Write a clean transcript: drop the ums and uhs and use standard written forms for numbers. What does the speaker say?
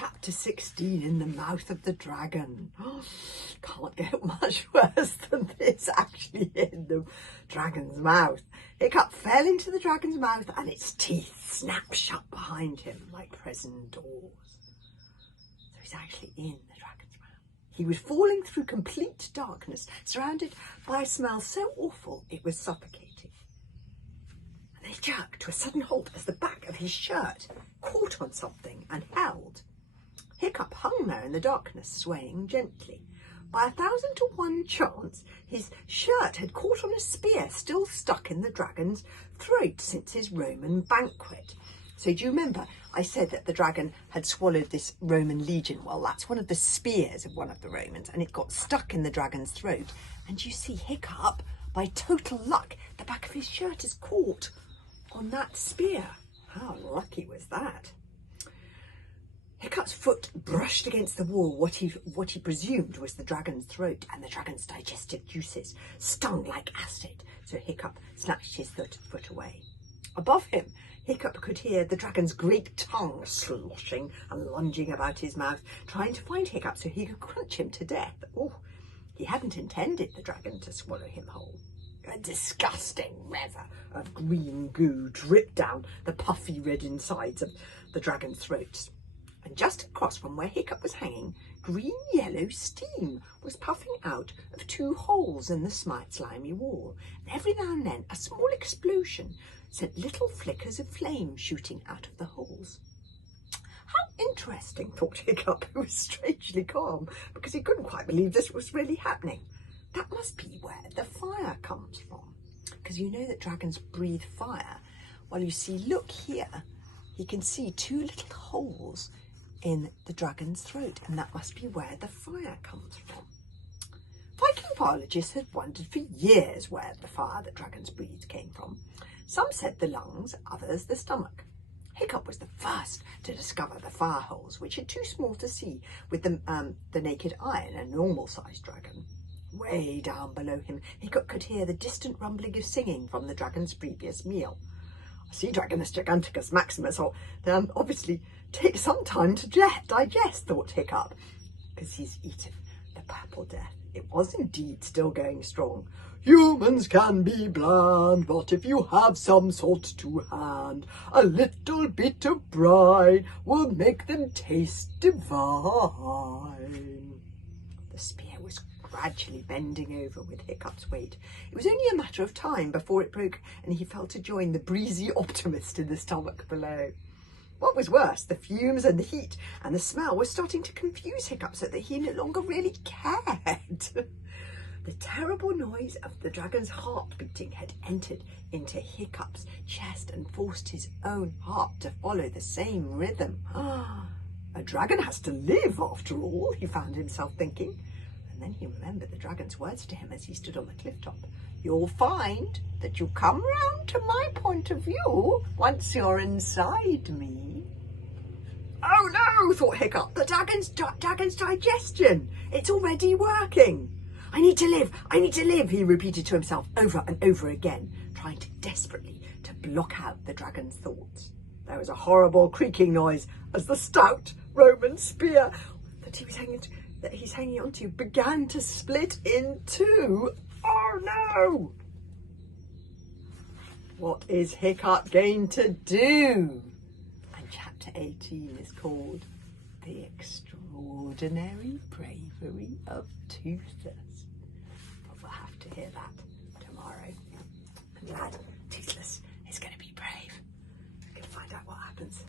Chapter 16, In the Mouth of the Dragon. Can't get much worse than this, actually, in the dragon's mouth. Hiccup fell into the dragon's mouth and its teeth snapped shut behind him like prison doors. So he's actually in the dragon's mouth. He was falling through complete darkness, surrounded by a smell so awful it was suffocating. And they jerked to a sudden halt as the back of his shirt caught on something and held. Hiccup hung there in the darkness, swaying gently. By 1,000 to 1 chance, his shirt had caught on a spear still stuck in the dragon's throat since his Roman banquet. So do you remember I said that the dragon had swallowed this Roman legion? Well, that's one of the spears of one of the Romans, and it got stuck in the dragon's throat. And you see Hiccup, by total luck, the back of his shirt is caught on that spear. How lucky was that? Hiccup's foot brushed against the wall, what he presumed was the dragon's throat, and the dragon's digestive juices stung like acid, so Hiccup snatched his foot away. Above him, Hiccup could hear the dragon's great tongue sloshing and lunging about his mouth, trying to find Hiccup so he could crunch him to death. Oh, he hadn't intended the dragon to swallow him whole. A disgusting river of green goo dripped down the puffy red insides of the dragon's throats. And just across from where Hiccup was hanging, green-yellow steam was puffing out of 2 holes in the slimy wall. And every now and then a small explosion sent little flickers of flame shooting out of the holes. How interesting, thought Hiccup, who was strangely calm, because he couldn't quite believe this was really happening. That must be where the fire comes from, because you know that dragons breathe fire. Well, you see, look here, you can see 2 little holes in the dragon's throat, and that must be where the fire comes from. Viking biologists had wondered for years where the fire that dragons breathed came from. Some said the lungs, others the stomach. Hiccup was the first to discover the fire holes, which are too small to see with the naked eye in a normal-sized dragon. Way down below him, Hiccup could hear the distant rumbling of singing from the dragon's previous meal. A sea dragonus giganticus maximus, or obviously take some time to digest, thought Hiccup, because he's eaten the purple death. It was indeed still going strong. Humans can be bland, but if you have some salt to hand, a little bit of brine will make them taste divine. The spear was gradually bending over with Hiccup's weight. It was only a matter of time before it broke and he fell to join the breezy optimist in the stomach below. What was worse, the fumes and the heat and the smell were starting to confuse Hiccup so that he no longer really cared. The terrible noise of the dragon's heart beating had entered into Hiccup's chest and forced his own heart to follow the same rhythm. A dragon has to live, after all, he found himself thinking. And then he remembered the dragon's words to him as he stood on the cliff top. You'll find that you come round to my point of view once you're inside me. Oh no, thought Hiccup, the dragon's digestion. It's already working. I need to live, he repeated to himself over and over again, trying desperately to block out the dragon's thoughts. There was a horrible creaking noise as the stout Roman spear that he's hanging onto began to split in 2. Oh no! What is Hiccup going to do? And chapter 18 is called The Extraordinary Bravery of Toothless. But we'll have to hear that tomorrow. I'm glad Toothless is going to be brave. We can find out what happens.